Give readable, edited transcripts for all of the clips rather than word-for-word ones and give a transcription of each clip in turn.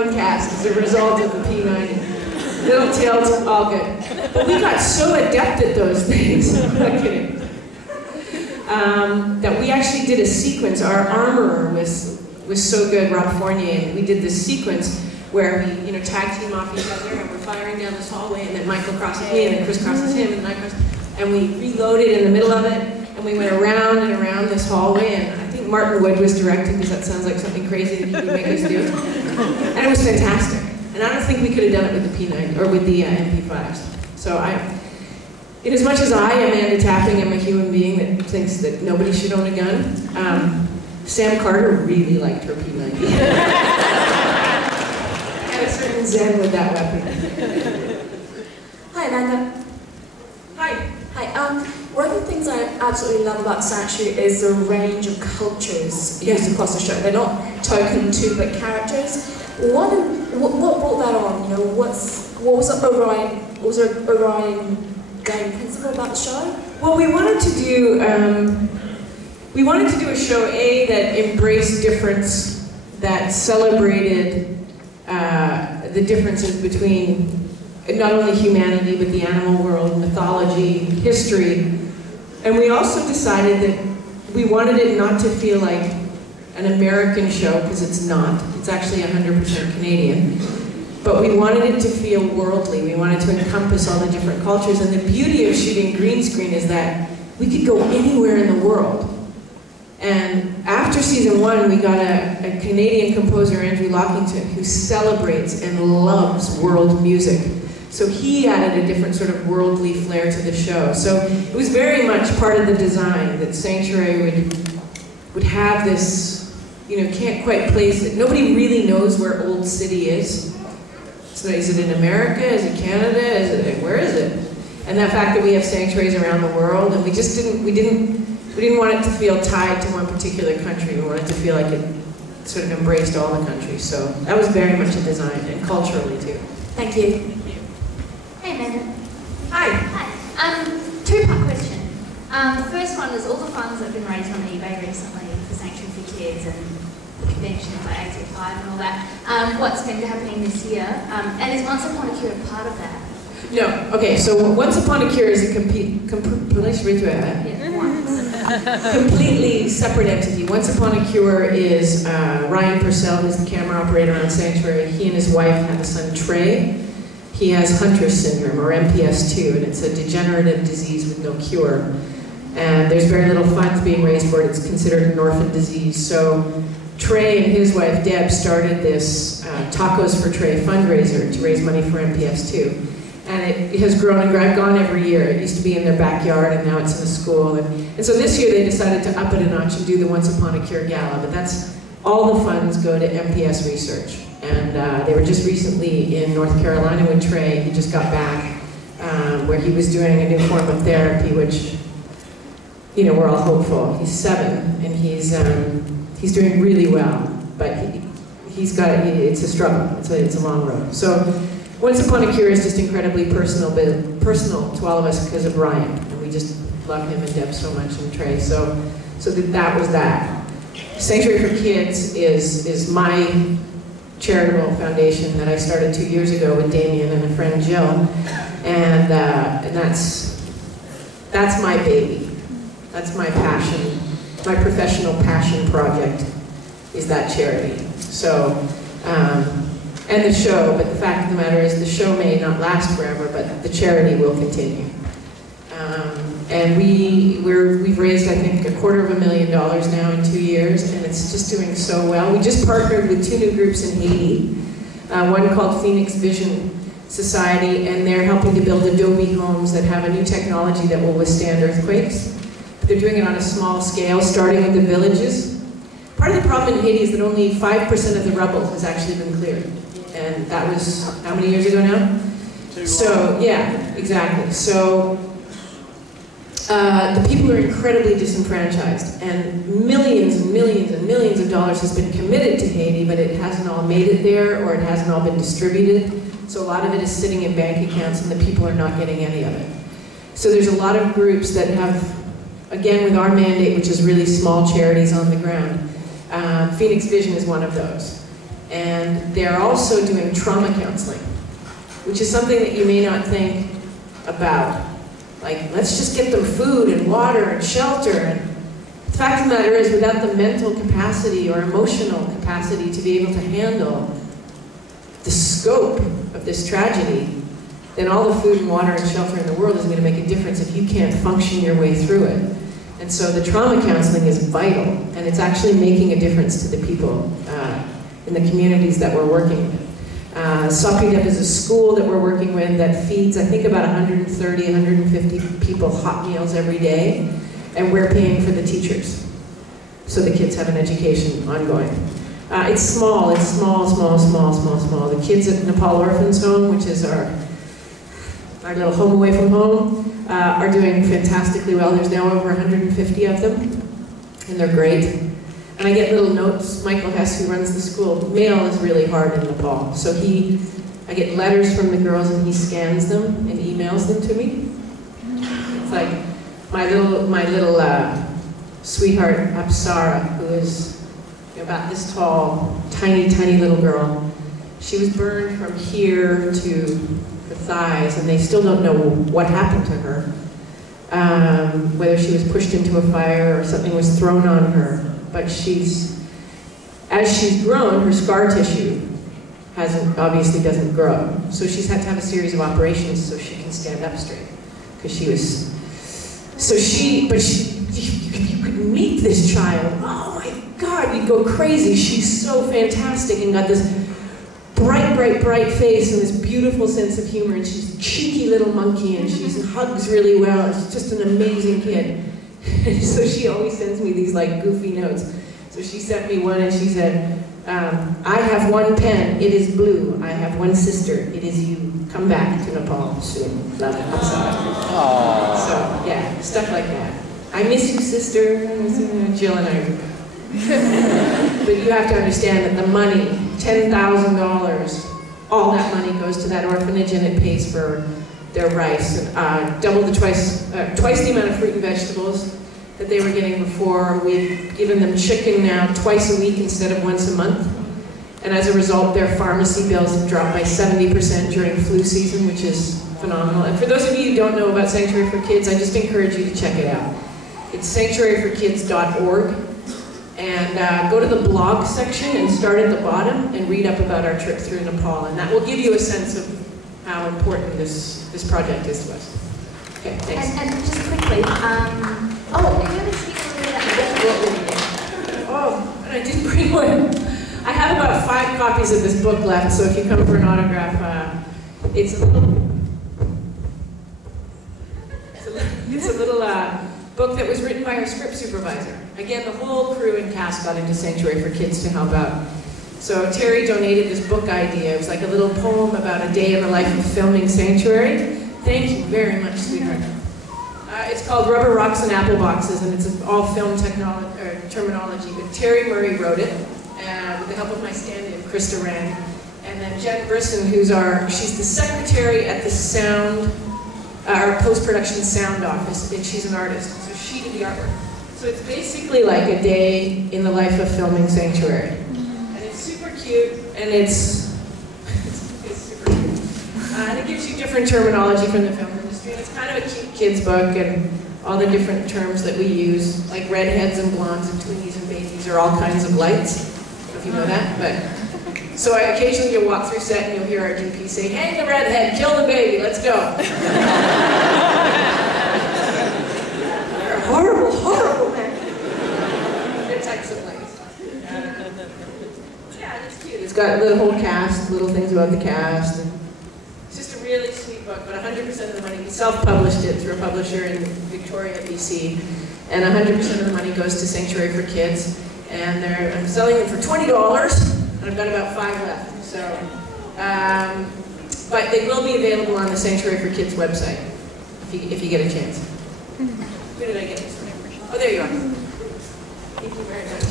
young cast as a result of the P90. Little tails, all good. But we got so adept at those things, I'm not kidding, that we actually did a sequence. Our armorer was so good, Rob Fournier, and we did this sequence where we, tag team off each other, and we're firing down this hallway, and then Michael crosses me, and then Chris crosses him, and then I cross, and we reloaded in the middle of it, and we went around and around this hallway, and I think Martin Wood was directing, because that sounds like something crazy that he would make us do. And it was fantastic. And I don't think we could have done it with the P9 or with the MP5s. So in as much as I, Amanda Tapping, am a human being that thinks that nobody should own a gun, Sam Carter really liked her P90. Had a certain zen with that weapon. Hi, Amanda. Hi. Hi. One of the things I absolutely love about Sanctuary is the range of cultures used across the show. They're not token two-bit characters. What brought that on? What was the overriding guiding principle about the show? Well, we wanted to do a show that embraced difference, that celebrated the differences between not only humanity, but the animal world, mythology, history. And we also decided that we wanted it not to feel like an American show, because it's not. It's actually 100% Canadian. But we wanted it to feel worldly. We wanted to encompass all the different cultures. And the beauty of shooting green screen is that we could go anywhere in the world. And after season 1, we got a Canadian composer, Andrew Lockington, who celebrates and loves world music. So he added a different sort of worldly flair to the show. So it was very much part of the design that Sanctuary would have this, can't quite place it. Nobody really knows where Old City is. So is it in America? Is it Canada? Where is it? And the fact that we have sanctuaries around the world, and we didn't want it to feel tied to one particular country. We wanted it to feel like it sort of embraced all the countries. So that was very much a design, and culturally too. Thank you. Hey, Amanda. Hi. Hi. Two-part question. The first one is all the funds that have been raised on eBay recently for Sanctuary for Kids and conventions like AT5 and all that. What's been happening this year? And is Once Upon a Cure a part of that? No. Okay. So Once Upon a Cure is a completely separate entity. Once Upon a Cure is Ryan Purcell, who's the camera operator on Sanctuary. He and his wife have a son, Trey. He has Hunter's syndrome, or MPS II, and it's a degenerative disease with no cure. And there's very little funds being raised for it. It's considered an orphan disease. So Trey and his wife, Deb, started this Tacos for Trey fundraiser to raise money for MPS II. And it has grown and gone every year. It used to be in their backyard, and now it's in a school. And so this year they decided to up it a notch and do the Once Upon a Cure Gala. But that's all the funds go to MPS research. And they were just recently in North Carolina with Trey. He just got back, where he was doing a new form of therapy, which, we're all hopeful. He's 7, and he's doing really well. But it's a struggle. It's a long road. So Once Upon a Cure is just incredibly personal to all of us because of Ryan. And we just love him and Deb so much, and Trey. So that was that. Sanctuary for Kids is my charitable foundation that I started 2 years ago with Damien and a friend Jill, and that's my baby. That's my passion, my professional passion project is that charity. So, and the show, but the fact of the matter is the show may not last forever, but the charity will continue. And we've raised, I think, $250,000 now in 2 years, and it's just doing so well. We just partnered with 2 new groups in Haiti, one called Phoenix Vision Society, and they're helping to build adobe homes that have a new technology that will withstand earthquakes. They're doing it on a small scale, starting with the villages. Part of the problem in Haiti is that only 5% of the rubble has actually been cleared. And that was, how many years ago now? So, yeah, exactly. So, the people are incredibly disenfranchised, and millions and millions and millions of dollars has been committed to Haiti, but it hasn't all made it there, or it hasn't all been distributed. So a lot of it is sitting in bank accounts, and the people are not getting any of it. So there's a lot of groups that have, again with our mandate, which is really small charities on the ground, Phoenix Vision is one of those. And they're also doing trauma counseling, which is something that you may not think about. Like, let's just get them food and water and shelter. And the fact of the matter is, without the mental capacity or emotional capacity to be able to handle the scope of this tragedy, then all the food and water and shelter in the world isn't going to make a difference if you can't function your way through it. And so the trauma counseling is vital, and it's actually making a difference to the people in the communities that we're working with. Sopidep is a school that we're working with that feeds, I think, about 130, 150 people hot meals every day, and we're paying for the teachers, so the kids have an education ongoing. It's small, small. The kids at Nepal Orphans Home, which is our little home away from home, are doing fantastically well. There's now over 150 of them, and they're great. And I get little notes. Michael Hess, who runs the school, mail is really hard in Nepal. So I get letters from the girls and he scans them and emails them to me. It's like my little sweetheart, Apsara, who is about this tall, tiny little girl. She was burned from here to the thighs, and they still don't know what happened to her. Whether she was pushed into a fire or something was thrown on her. But as she's grown, her scar tissue obviously doesn't grow. So she's had to have a series of operations so she can stand up straight. Because she was, you could meet this child, oh my God, you'd go crazy. She's so fantastic and got this bright face and this beautiful sense of humor, and she's a cheeky little monkey, and she hugs really well. She's just an amazing kid. And so she always sends me these like goofy notes. So she sent me one and she said, I have one pen, it is blue. I have one sister, it is you. Come back to Nepal soon. Love it. So yeah, stuff like that. I miss you, sister. Jill and I. But you have to understand that the money, $10,000, all that money goes to that orphanage, and it pays for their rice, twice the amount of fruit and vegetables that they were getting before. We've given them chicken now twice a week instead of once a month. And as a result, their pharmacy bills have dropped by 70% during flu season, which is phenomenal. And for those of you who don't know about Sanctuary for Kids, I just encourage you to check it out. It's sanctuaryforkids.org. And go to the blog section and start at the bottom and read up about our trip through Nepal. And that will give you a sense of how important this project is to us. Okay, thanks. And just quickly, if you want to speak a little bit about Oh, and I did bring one. I have about 5 copies of this book left, so if you come for an autograph, it's a little book that was written by our script supervisor. Again, the whole crew and cast got into Sanctuary for Kids to help out. So Terry donated this book idea. It was like a little poem about a day in the life of filming Sanctuary. Thank you very much, sweetheart. It's called Rubber Rocks and Apple Boxes, and it's all film terminology. But Terry Murray wrote it with the help of my stand-in, Krista Rand. And then Jen Brisson, she's the secretary at the our post-production sound office, and she's an artist, so she did the artwork. So it's basically like a day in the life of filming Sanctuary. And it's super cute, and it's super cute. And it gives you different terminology from the film industry. And it's kind of a cute kid's book, and all the different terms that we use, like redheads and blondes and twinnies and babies are all kinds of lights. I don't know if you know that, but. So occasionally you'll walk through set and you'll hear our DP say, hang the redhead, kill the baby, let's go. They're horrible, man. They're types of lights. Yeah, it's cute. It's got the whole cast, little things about the cast. And it's just a really sweet book, but 100% of the money, we self-published it through a publisher in Victoria, BC, and 100% of the money goes to Sanctuary for Kids. And I'm selling them for $20. And I've got about 5 left, so, but they will be available on the Sanctuary for Kids website, if you get a chance. Who did I get this from? Oh, there you are. Thank you very much.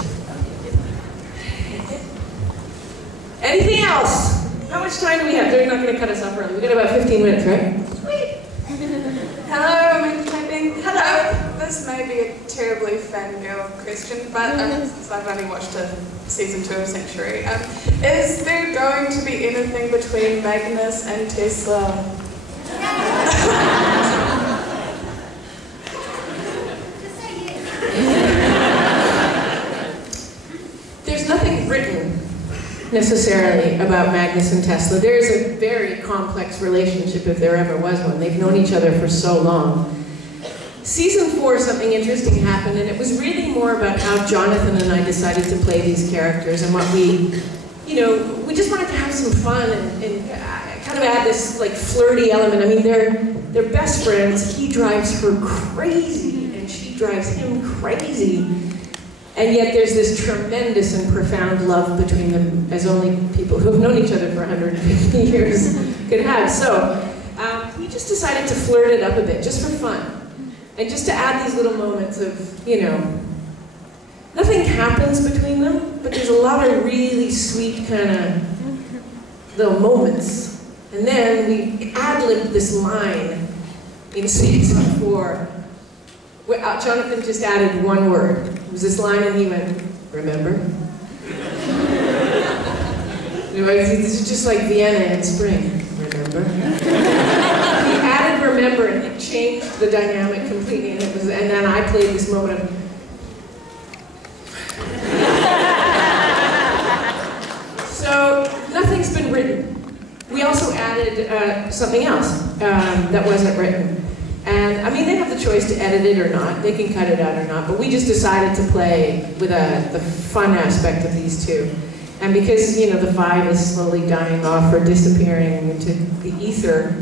Anything else? How much time do we have? They're not going to cut us off early. We've got about 15 minutes, right? Sweet. Hello, I'm typing. Hello. This may be a terribly fangirl question, but since I've only watched season 2 of Sanctuary, is there going to be anything between Magnus and Tesla? There's nothing written necessarily about Magnus and Tesla. There's a very complex relationship, if there ever was one. They've known each other for so long. Season 4, something interesting happened, and it was really more about how Jonathan and I decided to play these characters and what we, we just wanted to have some fun and kind of add this like flirty element. I mean, they're best friends. He drives her crazy, and she drives him crazy. And yet there's this tremendous and profound love between them, as only people who have known each other for 150 years could have. So we just decided to flirt it up a bit, just for fun. And just to add these little moments of, nothing happens between them, but there's a lot of really sweet kind of little moments. And then we ad-libbed this line in season 4. Jonathan just added one word. It was this line, and he went, "Remember?" This is just like Vienna in spring. Remember? He added "remember," and it changed the dynamic completely. And then I played this moment of. So nothing's been written. We also added something else that wasn't written. And, I mean, they have the choice to edit it or not. They can cut it out or not. But we just decided to play with the fun aspect of these two. And because, the vibe is slowly dying off or disappearing into the ether,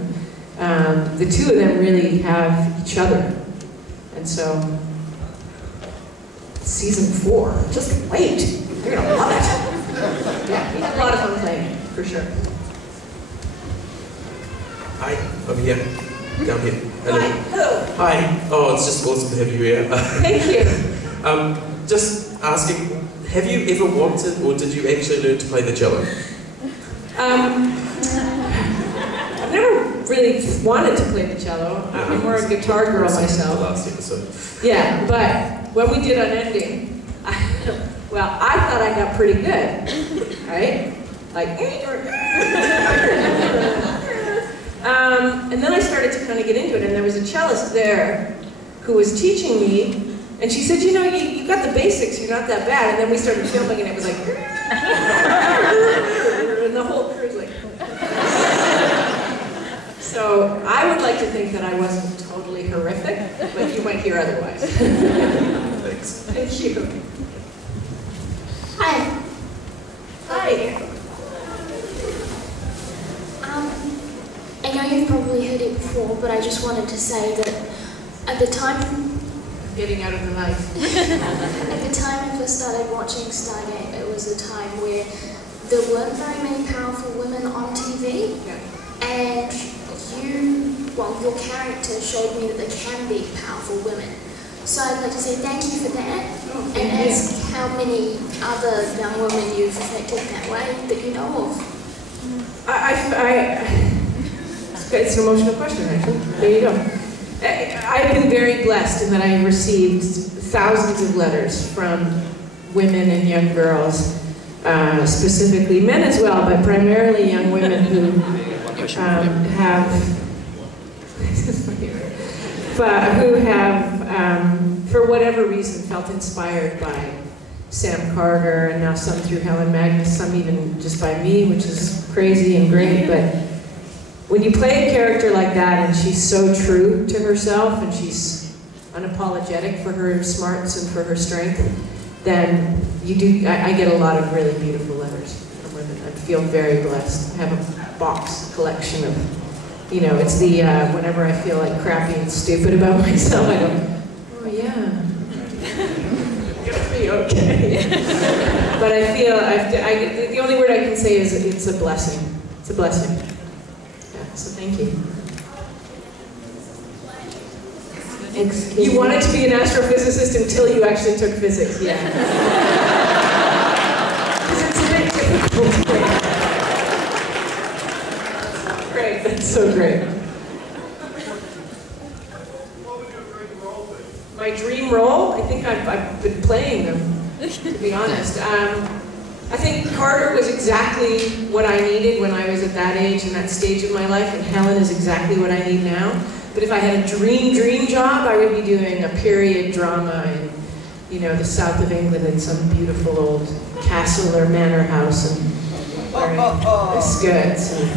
the two of them really have each other. And so, season 4, just wait. You're going to love it. Yeah, we had a lot of fun playing, for sure. Hi, I'm here. Down here. Hello. Hi. Hello. Hi. Oh, it's just awesome to have you here. Thank you. Just asking, have you ever wanted, or did you actually learn to play the cello? I've never really wanted to play the cello. I'm more a guitar girl myself. The last episode. Yeah, but when we did Unending, I thought I got pretty good, right? Like, and then I started to kind of get into it, and there was a cellist there who was teaching me, and she said, you got the basics, you're not that bad. And then we started filming, and it was like, and the whole crew's like. So I would like to think that I wasn't totally horrific, but you might hear otherwise. Thanks. Thank you. Hi. Hi. I know you've probably heard it before, but I just wanted to say that at the time... Getting out of the light. At the time I first started watching Stargate, it was a time where there weren't very many powerful women on TV. Yeah. And your character showed me that there can be powerful women. So I'd like to say thank you for that, and ask how many other young women you've affected in that way that you know of. It's an emotional question, actually. There you go. I've been very blessed in that I received thousands of letters from women and young girls, specifically men as well, but primarily young women who have, for whatever reason, felt inspired by Sam Carter, and now some through Helen Magnus, some even just by me, which is crazy and great. But when you play a character like that, and she's so true to herself, and she's unapologetic for her smarts and for her strength, then I get a lot of really beautiful letters from women. I feel very blessed. I have a box collection of, it's the, whenever I feel like crappy and stupid about myself, I go, oh yeah. Be okay. But I feel, the only word I can say is it's a blessing. It's a blessing. Yeah, so thank you. You wanted to be an astrophysicist until you actually took physics, yeah. Because it's a bit difficult. Great, that's so great. What would your dream role be? My my dream role, I think I've been playing them, to be honest. I think Carter was exactly what I needed when I was at that age and that stage of my life, and Helen is exactly what I need now. But if I had a dream job, I would be doing a period drama in, you know, the south of England in some beautiful old castle or manor house, and wearing skirts and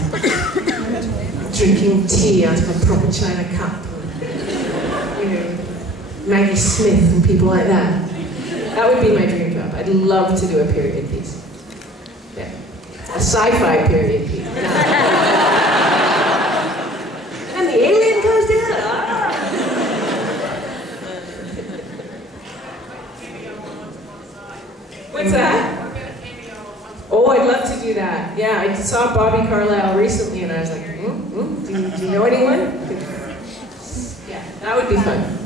drinking tea out of a proper china cup. And, you know, Maggie Smith and people like that. That would be my dream job. I'd love to do a period piece. Yeah. A sci-fi period piece. And the alien goes down. What's that? Oh, I'd love to do that. Yeah, I saw Bobby Carlyle recently and I was like, do you know anyone? Yeah, that would be fun.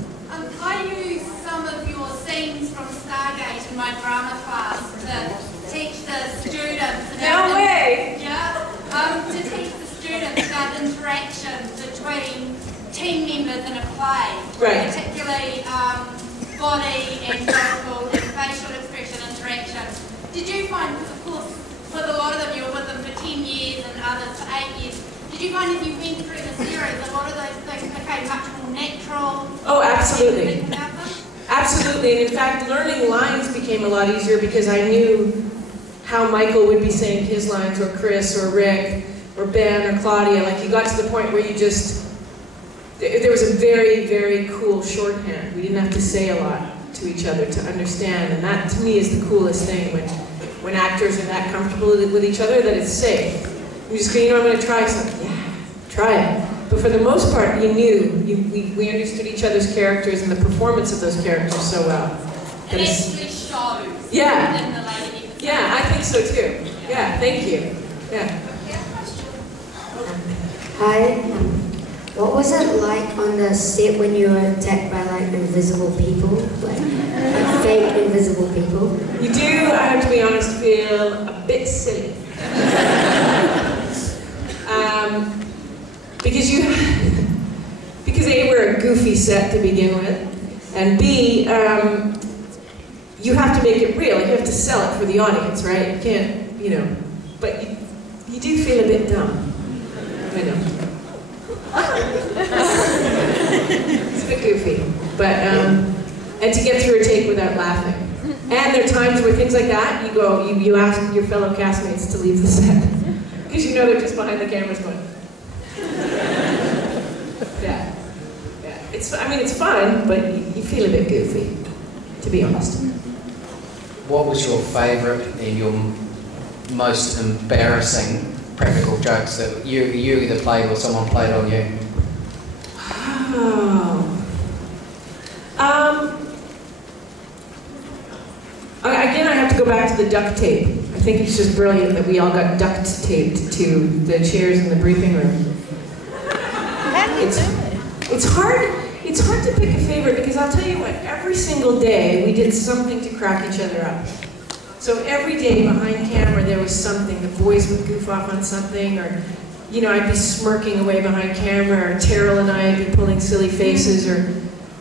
I use some of your scenes from Stargate in my drama class to teach the students about to teach the students about interactions between team members in a play, right. Particularly body and vocal and facial expression interaction. Did you find, because of course, with a lot of them you were with them for 10 years and others for 8 years, did you find as you went through the series a lot of those things became much more natural? Oh, absolutely. Absolutely, and in fact, learning lines became a lot easier because I knew how Michael would be saying his lines, or Chris, or Rick, or Ben, or Claudia. Like, you got to the point where you just, there was a very, very cool shorthand. We didn't have to say a lot to each other to understand, and that, to me, is the coolest thing when actors are that comfortable with each other, that it's safe. You just go, you know, I'm going to try something. Yeah, try it. But for the most part, you knew, we understood each other's characters and the performance of those characters so well. It actually shows. Yeah. In the later episodes. Yeah, I think so too. Yeah, thank you. Yeah. Hi. What was it like on the set when you were attacked by like invisible people, like fake invisible people? You do, I have to be honest, feel a bit silly. Because A, we're a goofy set to begin with, and B, you have to make it real. You have to sell it for the audience, right? You can't, you know, but you do feel a bit dumb. I know. It's a bit goofy, but, and to get through a take without laughing. And there are times where things like that, you go, you ask your fellow castmates to leave the set, because you know they're just behind the cameras going. Yeah. I mean, it's fun, but you feel a bit goofy, to be honest. What was your favourite and your most embarrassing practical jokes that you either played or someone played on you? Again, I have to go back to the duct tape. I think it's just brilliant that we all got duct taped to the chairs in the briefing room. It's hard to pick a favorite because I'll tell you what, every single day we did something to crack each other up. So every day behind camera there was something. The boys would goof off on something, or, you know, I'd be smirking away behind camera, or Terrell and I would be pulling silly faces, or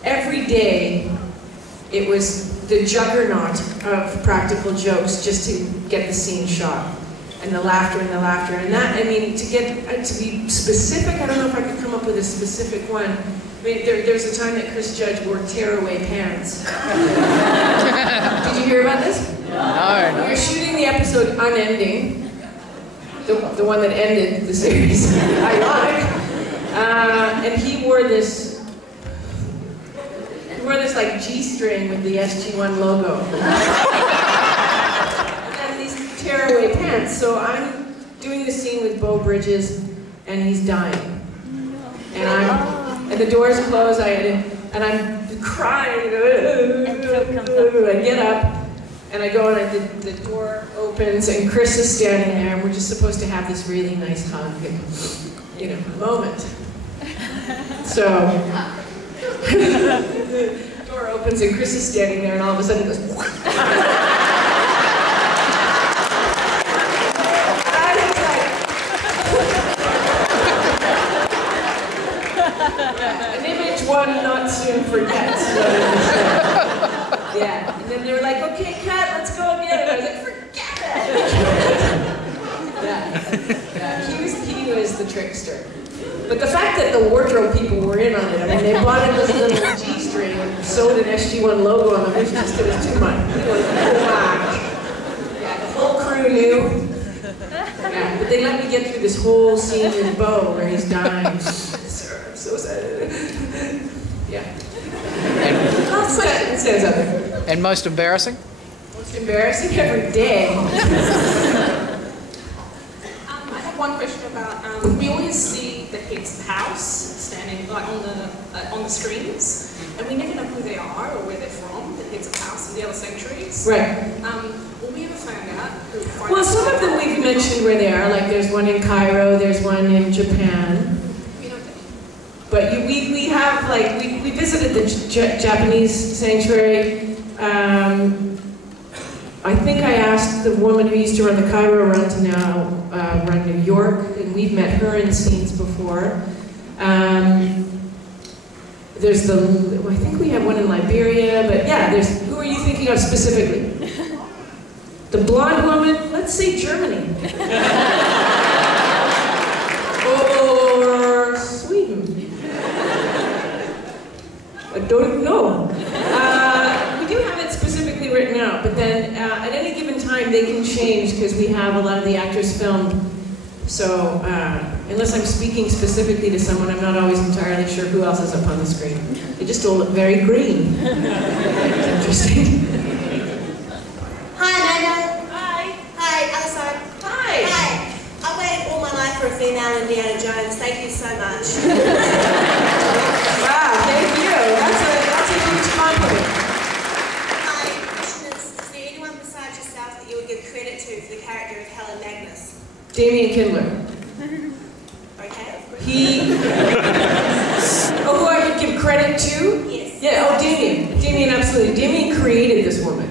every day it was the juggernaut of practical jokes just to get the scene shot. And the laughter and the laughter. And that, I mean, to be specific, I don't know if I could come up with a specific one. I mean, there was a time that Chris Judge wore tearaway pants. Did you hear about this? No. We were shooting the episode Unending, the one that ended the series, ironic. And he wore this like G-string with the SG-1 logo. And these tearaway pants. So I'm doing the scene with Beau Bridges, and he's dying. And the doors close, and I'm crying. I get up, and I go, and the door opens, and Chris is standing there, and we're just supposed to have this really nice hug, and, you know, moment. So, the door opens, and Chris is standing there, and all of a sudden he goes, an image one not soon forgets. Yeah, and then they were like, okay, cut, let's go again. And I was like, forget it. Yeah, he was the trickster. But the fact that the wardrobe people were in on it, I mean, they bought in this little G-string and sewed an SG-1 logo on them, which just it was too much. It was too much. Yeah, the whole crew knew. Yeah, but they let me get through this whole scene with Bo where he's dying. Sir, I'm so sad. Yeah. Last question says other. And most embarrassing? Most embarrassing every day. I have one question about, we always see the head's house standing like on the screens, and we never know who they are or where they're from, the heads of house in the other sanctuaries. Right. Will we ever find out who? Well, some of them we've mentioned where they are, like there's one in Cairo, there's one in Japan. But we have, like, we visited the Japanese sanctuary. I think I asked the woman who used to run the Cairo run to now run New York, and we've met her in scenes before. There's I think we have one in Liberia, but yeah, who are you thinking of specifically? The blonde woman, let's say Germany. Or Sweden. I don't know. We do have it specifically written out, but then at any given time they can change because we have a lot of the actors filmed. So unless I'm speaking specifically to someone, I'm not always entirely sure who else is up on the screen. They just all look very green. It's interesting. Hi, Nana. Hi. Hi, other side. Hi. Hi. I've waited all my life for a female Indiana Jones. Thank you so much. Wow, thank you. That's a huge compliment. My question is there anyone besides yourself that you would give credit to for the character of Helen Magnus? Damien Kindler. Okay. Who I would give credit to? Yes. Yeah, oh, Damien. Damien, absolutely. Damien created this woman.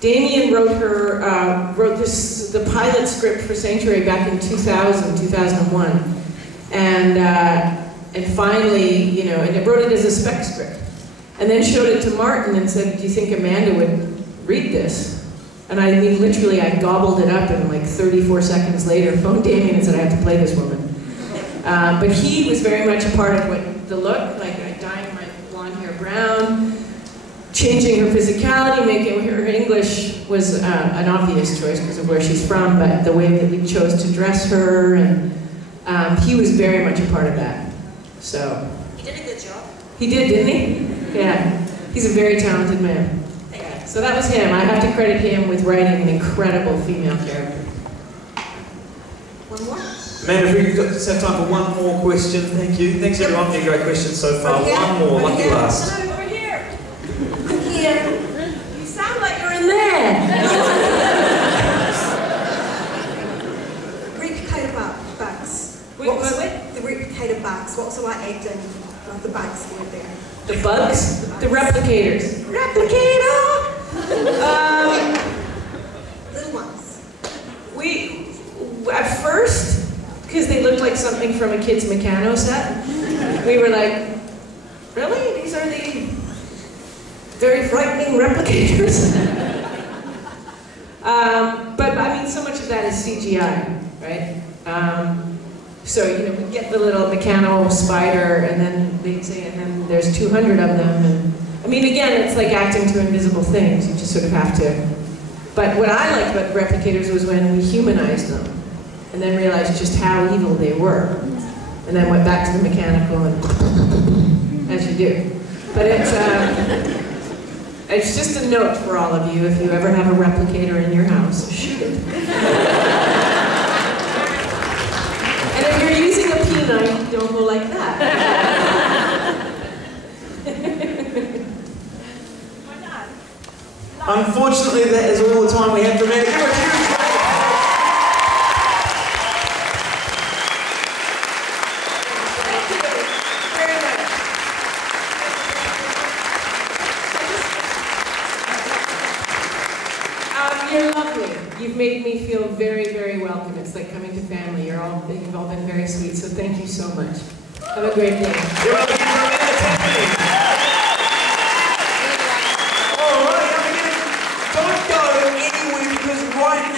Damien wrote the pilot script for Sanctuary back in 2000, 2001. And finally, you know, and wrote it as a spec script. And then showed it to Martin and said, do you think Amanda would read this? And I mean, literally, I gobbled it up and like 34 seconds later, phoned Damien and said, I have to play this woman. But he was very much a part of the look, like dyeing my blonde hair brown, changing her physicality, making her English was an obvious choice because of where she's from, but the way that we chose to dress her, and he was very much a part of that. So He did a good job. he did, didn't he? Yeah, he's a very talented man. So that was him. I have to credit him with writing an incredible female character. One more? Amanda, if we could just have time for one more question, thank you. Thanks everyone for your great questions so far. One more, lucky last. No, over here. Here. You sound like you're in there. Replicator bugs. What was it? The replicator bugs. What was the right acting of the bugs were there? The bugs? The replicators. Replicator! Little ones. We, at first, because they looked like something from a kid's Meccano set, we were like, really? These are the very frightening replicators? But I mean, so much of that is CGI, right? So, you know, we get the little Meccano spider, and then they say, and then there's 200 of them. And I mean, again, it's like acting to invisible things. You just sort of have to. But what I liked about the replicators was when we humanized them, and then realized just how evil they were, and then went back to the mechanical, and as you do. But it's just a note for all of you: if you ever have a replicator in your house, shoot it. And if you're using a P9, don't go like that. Unfortunately, that is all the time we have for Amanda. Give her a huge round. Thank you very much. You're lovely. You've made me feel very, very welcome. It's like coming to family. You've all been very sweet, so thank you so much. Have a great day. You're welcome. right now.